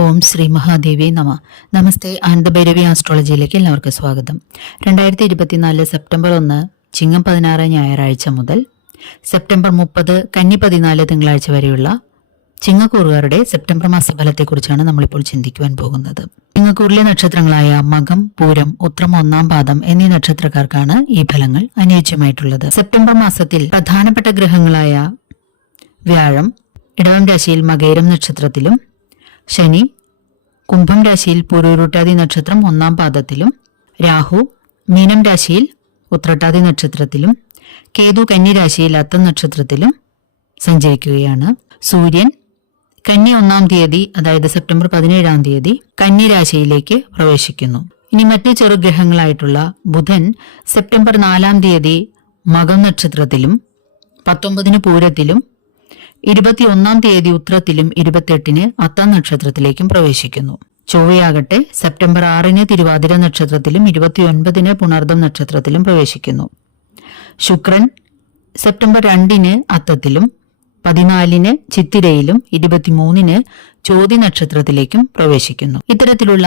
ഓം ശ്രീ മഹാദേവി നമ. നമസ്തേ. ആനന്ദഭൈരവി ആസ്ട്രോളജിയിലേക്ക് എല്ലാവർക്കും സ്വാഗതം. 2024 സെപ്റ്റംബർ 1 ചിങ്ങം 16 ഞായറാഴ്ച മുതൽ സെപ്റ്റംബർ 30 കന്നി 14 തിങ്കളാഴ്ച വരെയുള്ള ചിങ്ങക്കൂറുകാരുടെ സെപ്റ്റംബർ മാസഫലത്തെക്കുറിച്ചാണ് നമ്മളിപ്പോൾ ചിന്തിക്കുവാൻ പോകുന്നത്. ചിങ്ങക്കൂറിലെ നക്ഷത്രങ്ങളായ മകം, പൂരം, ഉത്രം 1-ാം പാദം എന്നീ നക്ഷത്രക്കാർക്കാണ് ഈ ഫലങ്ങൾ അനുയോജ്യമായിട്ടുള്ളത്. സെപ്റ്റംബർ മാസത്തിൽ പ്രധാനപ്പെട്ട ഗ്രഹങ്ങളായ വ്യാഴം ഇടവം രാശിയിൽ മകയിരം നക്ഷത്രത്തിലും, ശനി കുംഭം രാശിയിൽ പൂരോരുട്ടാതി നക്ഷത്രം 1-ാം പാദത്തിലും, രാഹു മീനം രാശിയിൽ ഉത്രട്ടാതി നക്ഷത്രത്തിലും, കേതു കന്നി രാശിയിൽ അത്തം നക്ഷത്രത്തിലും സഞ്ചരിക്കുകയാണ്. സൂര്യൻ കന്നി 1-ാം തീയതി, അതായത് സെപ്റ്റംബർ 17-ാം തീയതി കന്നി രാശിയിലേക്ക് പ്രവേശിക്കുന്നു. ഇനി മറ്റ് ചെറുഗ്രഹങ്ങളായിട്ടുള്ള ബുധൻ സെപ്റ്റംബർ 4-ാം തീയതി മകം നക്ഷത്രത്തിലും, 19-ന് പൂരത്തിലും, 21-ാം തീയതി ഉത്രത്തിലും, 28-ന് അത്തം നക്ഷത്രത്തിലേക്കും പ്രവേശിക്കുന്നു. ചൊവ്വയാകട്ടെ സെപ്റ്റംബർ 6-ന് തിരുവാതിര നക്ഷത്രത്തിലും, 29-ന് പുണർദം നക്ഷത്രത്തിലും പ്രവേശിക്കുന്നു. ശുക്രൻ സെപ്റ്റംബർ 2-ന് അത്തത്തിലും, 14-ന് ചിത്തിരയിലും, 23-ന് ചോതി നക്ഷത്രത്തിലേക്കും പ്രവേശിക്കുന്നു. ഇത്തരത്തിലുള്ള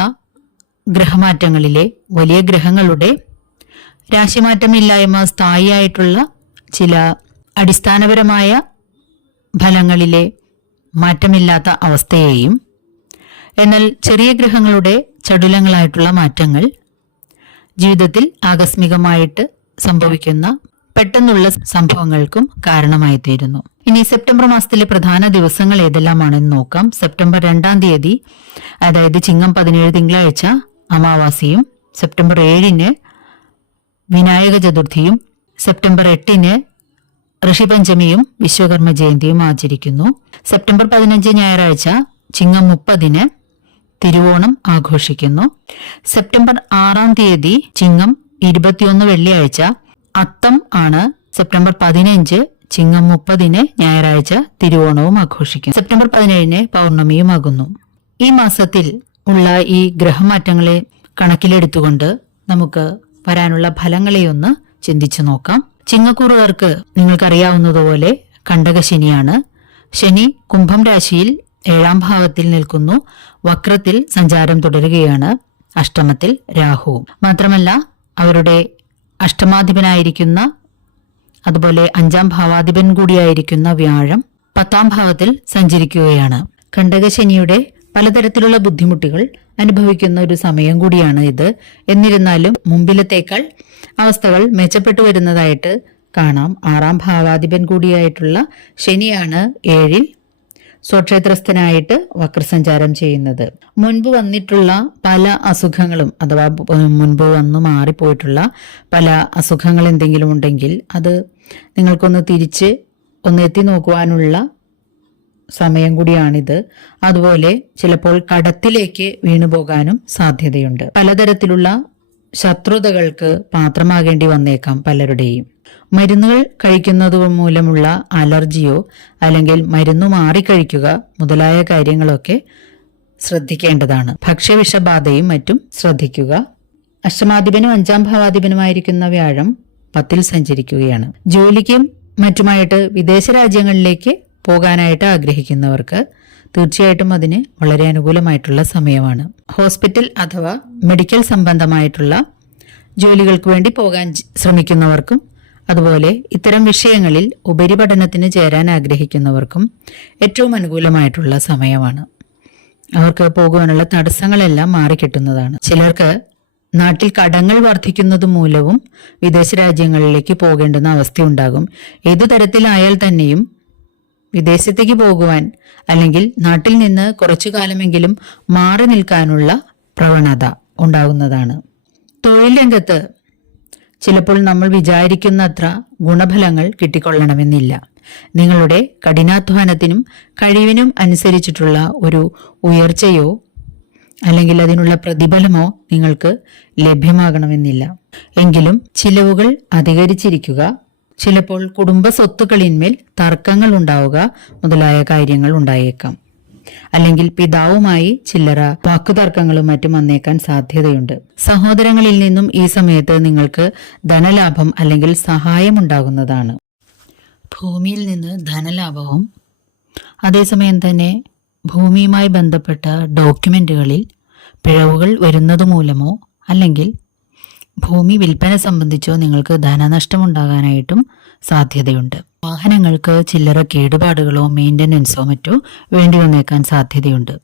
ഗ്രഹമാറ്റങ്ങളിലെ വലിയ ഗ്രഹങ്ങളുടെ രാശിമാറ്റമില്ലായ്മ സ്ഥായിയായിട്ടുള്ള ചില അടിസ്ഥാനപരമായ ഫലങ്ങളിലെ മാറ്റമില്ലാത്ത അവസ്ഥയെയും, എന്നാൽ ചെറിയ ഗ്രഹങ്ങളുടെ ചടുലങ്ങളായിട്ടുള്ള മാറ്റങ്ങൾ ജീവിതത്തിൽ ആകസ്മികമായിട്ട് സംഭവിക്കുന്ന പെട്ടെന്നുള്ള സംഭവങ്ങൾക്കും കാരണമായി തീരുന്നു. ഇനി സെപ്റ്റംബർ മാസത്തിലെ പ്രധാന ദിവസങ്ങൾ ഏതെല്ലാമാണെന്ന് നോക്കാം. സെപ്റ്റംബർ 2-ാം തീയതി, അതായത് ചിങ്ങം 17 തിങ്കളാഴ്ച അമാവാസിയും, സെപ്റ്റംബർ 7-ന് വിനായക ചതുർത്ഥിയും, സെപ്റ്റംബർ 8-ന് ഋഷിപഞ്ചമിയും വിശ്വകർമ്മ ജയന്തിയും ആചരിക്കുന്നു. സെപ്റ്റംബർ 15 ഞായറാഴ്ച ചിങ്ങം 30-ന് തിരുവോണം ആഘോഷിക്കുന്നു. സെപ്റ്റംബർ 6-ാം തീയതി ചിങ്ങം 21 വെള്ളിയാഴ്ച അത്തം ആണ്. സെപ്റ്റംബർ 15 ചിങ്ങം 30-ന് ഞായറാഴ്ച തിരുവോണവും ആഘോഷിക്കും. സെപ്റ്റംബർ 17-ന് പൗർണമിയുമാകുന്നു. ഈ മാസത്തിൽ ഉള്ള ഈ ഗ്രഹമാറ്റങ്ങളെ കണക്കിലെടുത്തുകൊണ്ട് നമുക്ക് വരാനുള്ള ഫലങ്ങളെ ഒന്ന് ചിന്തിച്ചു നോക്കാം. ചിങ്ങക്കൂറുകാർക്ക് നിങ്ങൾക്കറിയാവുന്നതുപോലെ കണ്ടകശനിയാണ്. ശനി കുംഭം രാശിയിൽ 7-ാം ഭാവത്തിൽ നിൽക്കുന്നു. വക്രത്തിൽ സഞ്ചാരം തുടരുകയാണ്. അഷ്ടമത്തിൽ രാഹുവും. മാത്രമല്ല അവരുടെ അഷ്ടമാധിപനായിരിക്കുന്ന, അതുപോലെ 5-ാം ഭാവാധിപൻ കൂടിയായിരിക്കുന്ന വ്യാഴം 10-ാം ഭാവത്തിൽ സഞ്ചരിക്കുകയാണ്. കണ്ടകശനിയുടെ പലതരത്തിലുള്ള ബുദ്ധിമുട്ടുകൾ അനുഭവിക്കുന്ന ഒരു സമയം കൂടിയാണ് ഇത്. എന്നിരുന്നാലും മുമ്പിലത്തേക്കാൾ അവസ്ഥകൾ മെച്ചപ്പെട്ടു വരുന്നതായിട്ട് കാണാം. 6-ാം ഭാവാധിപൻ കൂടിയായിട്ടുള്ള ശനിയാണ് 7-ൽ സ്വക്ഷേത്രസ്ഥനായിട്ട് വക്രസഞ്ചാരം ചെയ്യുന്നത്. മുൻപ് വന്നിട്ടുള്ള പല അസുഖങ്ങളും, അഥവാ മുൻപ് വന്നു മാറിപ്പോയിട്ടുള്ള പല അസുഖങ്ങൾ എന്തെങ്കിലും ഉണ്ടെങ്കിൽ അത് നിങ്ങൾക്കൊന്ന് തിരിച്ച് എത്തി നോക്കുവാനുള്ള സമയം കൂടിയാണിത്. അതുപോലെ ചിലപ്പോൾ കടത്തിലേക്ക് വീണുപോകാനും സാധ്യതയുണ്ട്. പലതരത്തിലുള്ള ശത്രുതകൾക്ക് പാത്രമാകേണ്ടി വന്നേക്കാം പലരുടെയും. മരുന്നുകൾ കഴിക്കുന്നത് മൂലമുള്ള അലർജിയോ അല്ലെങ്കിൽ മരുന്ന് മാറിക്കഴിക്കുക മുതലായ കാര്യങ്ങളൊക്കെ ശ്രദ്ധിക്കേണ്ടതാണ്. ഭക്ഷ്യവിഷബാധയും മറ്റും ശ്രദ്ധിക്കുക. അഷ്ടമാധിപനും 5-ാം ഭാവാധിപനുമായിരിക്കുന്ന വ്യാഴം 10-ൽ സഞ്ചരിക്കുകയാണ്. ജോലിക്കും മറ്റുമായിട്ട് വിദേശ രാജ്യങ്ങളിലേക്ക് പോകാനായിട്ട് ആഗ്രഹിക്കുന്നവർക്ക് തീർച്ചയായിട്ടും അതിന് വളരെ അനുകൂലമായിട്ടുള്ള സമയമാണ്. ഹോസ്പിറ്റൽ അഥവാ മെഡിക്കൽ സംബന്ധമായിട്ടുള്ള ജോലികൾക്ക് വേണ്ടി പോകാൻ ശ്രമിക്കുന്നവർക്കും, അതുപോലെ ഇത്തരം വിഷയങ്ങളിൽ ഉപരിപഠനത്തിന് ചേരാൻ ആഗ്രഹിക്കുന്നവർക്കും ഏറ്റവും അനുകൂലമായിട്ടുള്ള സമയമാണ്. അവർക്ക് പോകുവാനുള്ള തടസ്സങ്ങളെല്ലാം മാറിക്കിട്ടുന്നതാണ്. ചിലർക്ക് നാട്ടിൽ കടങ്ങൾ വർദ്ധിക്കുന്നത് മൂലവും വിദേശ രാജ്യങ്ങളിലേക്ക് പോകേണ്ടുന്ന അവസ്ഥയുണ്ടാകും. ഏതു തരത്തിലായാൽ തന്നെയും വിദേശത്തേക്ക് പോകുവാൻ അല്ലെങ്കിൽ നാട്ടിൽ നിന്ന് കുറച്ചു കാലമെങ്കിലും മാറി നിൽക്കാനുള്ള പ്രവണത ഉണ്ടാകുന്നതാണ്. തൊഴിൽ രംഗത്ത് ചിലപ്പോൾ നമ്മൾ വിചാരിക്കുന്നത്ര ഗുണഫലങ്ങൾ കിട്ടിക്കൊള്ളണമെന്നില്ല. നിങ്ങളുടെ കഠിനാധ്വാനത്തിനും കഴിവിനും അനുസരിച്ചിട്ടുള്ള ഒരു ഉയർച്ചയോ അല്ലെങ്കിൽ അതിനുള്ള പ്രതിഫലമോ നിങ്ങൾക്ക് ലഭ്യമാകണമെന്നില്ല. എങ്കിലും ചിലവുകൾ അധികരിച്ചിരിക്കുക, ചിലപ്പോൾ കുടുംബ സ്വത്തുക്കളിന്മേൽ തർക്കങ്ങൾ ഉണ്ടാവുക മുതലായ കാര്യങ്ങൾ ഉണ്ടായേക്കാം. അല്ലെങ്കിൽ പിതാവുമായി ചില്ലറ വാക്കുതർക്കങ്ങളും മറ്റും വന്നേക്കാൻ സാധ്യതയുണ്ട്. സഹോദരങ്ങളിൽ നിന്നും ഈ സമയത്ത് നിങ്ങൾക്ക് ധനലാഭം അല്ലെങ്കിൽ സഹായം ഉണ്ടാകുന്നതാണ്. ഭൂമിയിൽ നിന്ന് ധനലാഭവും അതേസമയം തന്നെ ഭൂമിയുമായി ബന്ധപ്പെട്ട ഡോക്യുമെന്റുകളിൽ പിഴവുകൾ വരുന്നത് മൂലമോ അല്ലെങ്കിൽ ഭൂമി വിൽപ്പന സംബന്ധിച്ചോ നിങ്ങൾക്ക് ധനനഷ്ടമുണ്ടാകാനായിട്ടും സാധ്യതയുണ്ട്. വാഹനങ്ങൾക്ക് ചില്ലറ കേടുപാടുകളോ മെയിൻ്റനൻസോ മറ്റോ വേണ്ടി വന്നേക്കാൻ സാധ്യതയുണ്ട്.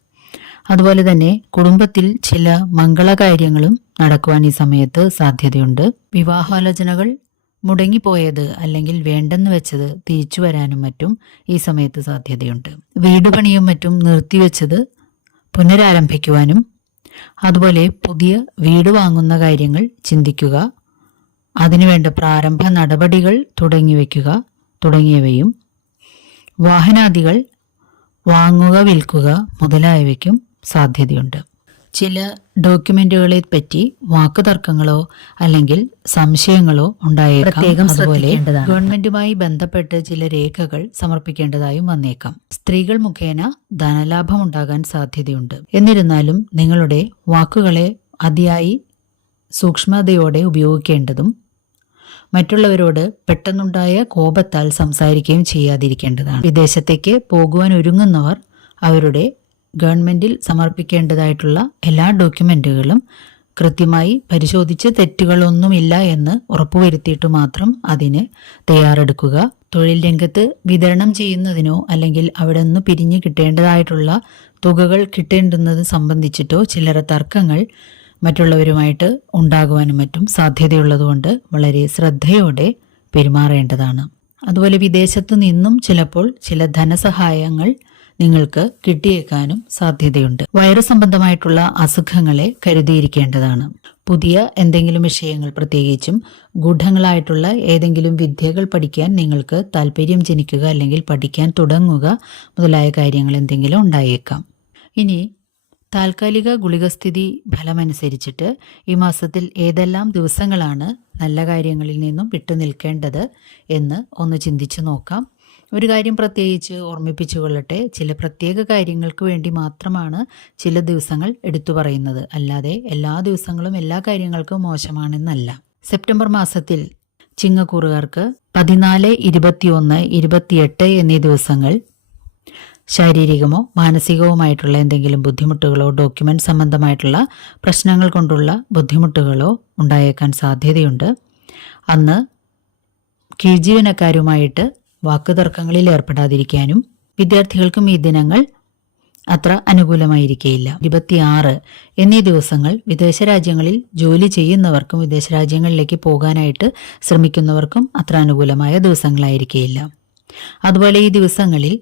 അതുപോലെ തന്നെ കുടുംബത്തിൽ ചില മംഗളകാര്യങ്ങളും നടക്കുവാൻ ഈ സമയത്ത് സാധ്യതയുണ്ട്. വിവാഹാലോചനകൾ മുടങ്ങിപ്പോയത് അല്ലെങ്കിൽ വേണ്ടെന്ന് വെച്ചത് തിരിച്ചു വരാനും മറ്റും ഈ സമയത്ത് സാധ്യതയുണ്ട്. വീട് പണിയും മറ്റും നിർത്തിവെച്ചത് പുനരാരംഭിക്കുവാനും അതുപോലെ പുതിയ വീട് വാങ്ങുന്ന കാര്യങ്ങൾ ചിന്തിക്കുക, അതിനുവേണ്ട പ്രാരംഭ നടപടികൾ തുടങ്ങിയവയും വാഹനാദികൾ വാങ്ങുക വിൽക്കുക മുതലായവയ്ക്കും സാധ്യതയുണ്ട്. ചില ഡോക്യുമെന്റുകളെ പറ്റി വാക്കുതർക്കങ്ങളോ അല്ലെങ്കിൽ സംശയങ്ങളോ ഉണ്ടായേക്കാം. അതുപോലെ ഗവൺമെന്റുമായി ബന്ധപ്പെട്ട് ചില രേഖകൾ സമർപ്പിക്കേണ്ടതായും വന്നേക്കാം. സ്ത്രീകൾ മുഖേന ധനലാഭം ഉണ്ടാകാൻ സാധ്യതയുണ്ട്. എന്നിരുന്നാലും നിങ്ങളുടെ വാക്കുകളെ അതിയായി സൂക്ഷ്മതയോടെ ഉപയോഗിക്കേണ്ടതും മറ്റുള്ളവരോട് പെട്ടെന്നുണ്ടായ കോപത്താൽ സംസാരിക്കുകയും ചെയ്യാതിരിക്കേണ്ടതാണ്. വിദേശത്തേക്ക് പോകുവാൻ ഒരുങ്ങുന്നവർ അവരുടെ ഗവൺമെന്റിൽ സമർപ്പിക്കേണ്ടതായിട്ടുള്ള എല്ലാ ഡോക്യുമെന്റുകളും കൃത്യമായി പരിശോധിച്ച് തെറ്റുകളൊന്നുമില്ല എന്ന് ഉറപ്പുവരുത്തിയിട്ട് മാത്രം അതിന് തയ്യാറെടുക്കുക. തൊഴിൽ രംഗത്ത് വിതരണം ചെയ്യുന്നതിനോ അല്ലെങ്കിൽ അവിടെ നിന്ന് പിരിഞ്ഞു കിട്ടേണ്ടതായിട്ടുള്ള തുകകൾ കിട്ടേണ്ടുന്നത് സംബന്ധിച്ചിട്ടോ ചില്ലറ തർക്കങ്ങൾ മറ്റുള്ളവരുമായിട്ട് ഉണ്ടാകുവാനും മറ്റും സാധ്യതയുള്ളതുകൊണ്ട് വളരെ ശ്രദ്ധയോടെ പെരുമാറേണ്ടതാണ്. അതുപോലെ വിദേശത്തു നിന്നും ചിലപ്പോൾ ചില ധനസഹായങ്ങൾ നിങ്ങൾക്ക് കിട്ടിയേക്കാനും സാധ്യതയുണ്ട്. വൈറസ് സംബന്ധമായിട്ടുള്ള അസുഖങ്ങളെ കരുതിയിരിക്കേണ്ടതാണ്. പുതിയ എന്തെങ്കിലും വിഷയങ്ങൾ, പ്രത്യേകിച്ചും ഗൂഢങ്ങളായിട്ടുള്ള ഏതെങ്കിലും വിദ്യകൾ പഠിക്കാൻ നിങ്ങൾക്ക് താല്പര്യം ജനിക്കുക അല്ലെങ്കിൽ പഠിക്കാൻ തുടങ്ങുക മുതലായ കാര്യങ്ങൾ എന്തെങ്കിലും ഉണ്ടായേക്കാം. ഇനി താൽക്കാലിക ഗുളികസ്ഥിതി ഫലമനുസരിച്ചിട്ട് ഈ മാസത്തിൽ ഏതെല്ലാം ദിവസങ്ങളാണ് നല്ല കാര്യങ്ങളിൽ നിന്നും വിട്ടുനിൽക്കേണ്ടത് എന്ന് ഒന്ന് ചിന്തിച്ചു നോക്കാം. ഒരു കാര്യം പ്രത്യേകിച്ച് ഓർമ്മിപ്പിച്ചു കൊള്ളട്ടെ, ചില പ്രത്യേക കാര്യങ്ങൾക്ക് വേണ്ടി മാത്രമാണ് ചില ദിവസങ്ങൾ എടുത്തു പറയുന്നത്, അല്ലാതെ എല്ലാ ദിവസങ്ങളും എല്ലാ കാര്യങ്ങൾക്കും മോശമാണെന്നല്ല. സെപ്റ്റംബർ മാസത്തിൽ ചിങ്ങക്കൂറുകാർക്ക് 14, 21, 28 എന്നീ ദിവസങ്ങൾ ശാരീരികമോ മാനസികവുമായിട്ടുള്ള എന്തെങ്കിലും ബുദ്ധിമുട്ടുകളോ ഡോക്യുമെന്റ് സംബന്ധമായിട്ടുള്ള പ്രശ്നങ്ങൾ കൊണ്ടുള്ള ബുദ്ധിമുട്ടുകളോ ഉണ്ടായേക്കാൻ സാധ്യതയുണ്ട്. അന്ന് കീഴ്ജീവനക്കാരുമായിട്ട് വാക്കുതർക്കങ്ങളിൽ ഏർപ്പെടാതിരിക്കാനും വിദ്യാർത്ഥികൾക്കും ഈ ദിനങ്ങൾ അത്ര അനുകൂലമായിരിക്കുകയില്ല. 26 എന്നീ ദിവസങ്ങൾ വിദേശ രാജ്യങ്ങളിൽ ജോലി ചെയ്യുന്നവർക്കും വിദേശ രാജ്യങ്ങളിലേക്ക് പോകാനായിട്ട് ശ്രമിക്കുന്നവർക്കും അത്ര അനുകൂലമായ ദിവസങ്ങളായിരിക്കുകയില്ല. അതുപോലെ ഈ ദിവസങ്ങളിൽ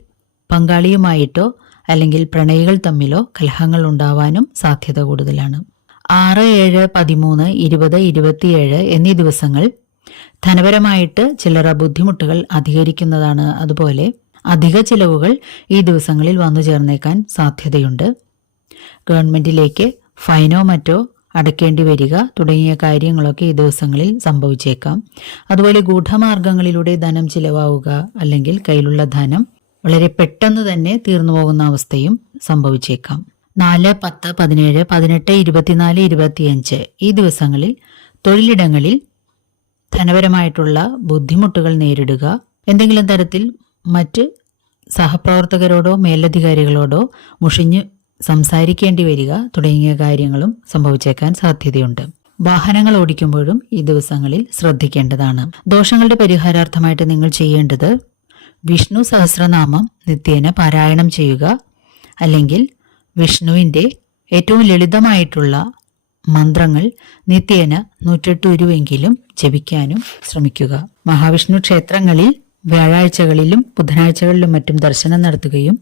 പങ്കാളിയുമായിട്ടോ അല്ലെങ്കിൽ പ്രണയികൾ തമ്മിലോ കലഹങ്ങൾ ഉണ്ടാവാനും സാധ്യത കൂടുതലാണ്. 6, 7, 13, 20, 27 എന്നീ ദിവസങ്ങൾ ധനപരമായിട്ട് ചില്ലറ ബുദ്ധിമുട്ടുകൾ അധികരിക്കുന്നതാണ്. അതുപോലെ അധിക ചിലവുകൾ ഈ ദിവസങ്ങളിൽ വന്നു ചേർന്നേക്കാൻ സാധ്യതയുണ്ട്. ഗവൺമെന്റിലേക്ക് ഫൈനോ മറ്റോ അടയ്ക്കേണ്ടി വരിക തുടങ്ങിയ കാര്യങ്ങളൊക്കെ ഈ ദിവസങ്ങളിൽ സംഭവിച്ചേക്കാം. അതുപോലെ ഗൂഢമാർഗങ്ങളിലൂടെ ധനം ചിലവാവുക അല്ലെങ്കിൽ കയ്യിലുള്ള ധനം വളരെ പെട്ടെന്ന് തന്നെ തീർന്നു പോകുന്ന അവസ്ഥയും സംഭവിച്ചേക്കാം. 4, 10, 17, 18, 24, 25 ഈ ദിവസങ്ങളിൽ തൊഴിലിടങ്ങളിൽ ധനപരമായിട്ടുള്ള ബുദ്ധിമുട്ടുകൾ നേരിടുക, എന്തെങ്കിലും തരത്തിൽ മറ്റ് സഹപ്രവർത്തകരോടോ മേലധികാരികളോടോ മുഷിഞ്ഞ് സംസാരിക്കേണ്ടി വരിക തുടങ്ങിയ കാര്യങ്ങളും സംഭവിച്ചേക്കാൻ സാധ്യതയുണ്ട്. വാഹനങ്ങൾ ഓടിക്കുമ്പോഴും ഈ ദിവസങ്ങളിൽ ശ്രദ്ധിക്കേണ്ടതാണ്. ദോഷങ്ങളുടെ പരിഹാരാർത്ഥമായിട്ട് നിങ്ങൾ ചെയ്യേണ്ടത് വിഷ്ണു സഹസ്രനാമം നിത്യേന പാരായണം ചെയ്യുക, അല്ലെങ്കിൽ വിഷ്ണുവിൻ്റെ ഏറ്റവും ലളിതമായിട്ടുള്ള മന്ത്രങ്ങൾ നിത്യേന 108 ഉരുവെങ്കിലും ജപിക്കാനും ശ്രമിക്കുക. മഹാവിഷ്ണു ക്ഷേത്രങ്ങളിൽ വ്യാഴാഴ്ചകളിലും ബുധനാഴ്ചകളിലും മറ്റും ദർശനം നടത്തുകയും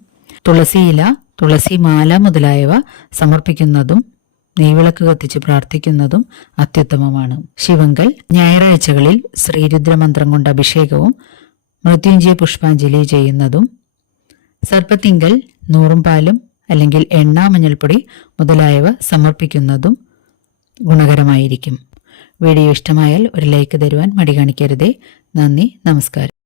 തുളസിയില, തുളസിമാല മുതലായവ സമർപ്പിക്കുന്നതും നെയ്വിളക്ക് കത്തിച്ച് പ്രാർത്ഥിക്കുന്നതും അത്യുത്തമമാണ്. ശിവങ്കൽ ഞായറാഴ്ചകളിൽ ശ്രീരുദ്രമന്ത്രം കൊണ്ട് അഭിഷേകവും മൃത്യുഞ്ജയ പുഷ്പാഞ്ജലി ചെയ്യുന്നതും സർപ്പത്തിങ്കൽ നൂറും പാലും അല്ലെങ്കിൽ എണ്ണ, മഞ്ഞൾപ്പൊടി മുതലായവ സമർപ്പിക്കുന്നതും ഗുണകരമായിരിക്കും. വീഡിയോ ഇഷ്ടമായാൽ ഒരു ലൈക്ക് തരുവാൻ മടി കാണിക്കരുതേ. നന്ദി, നമസ്കാരം.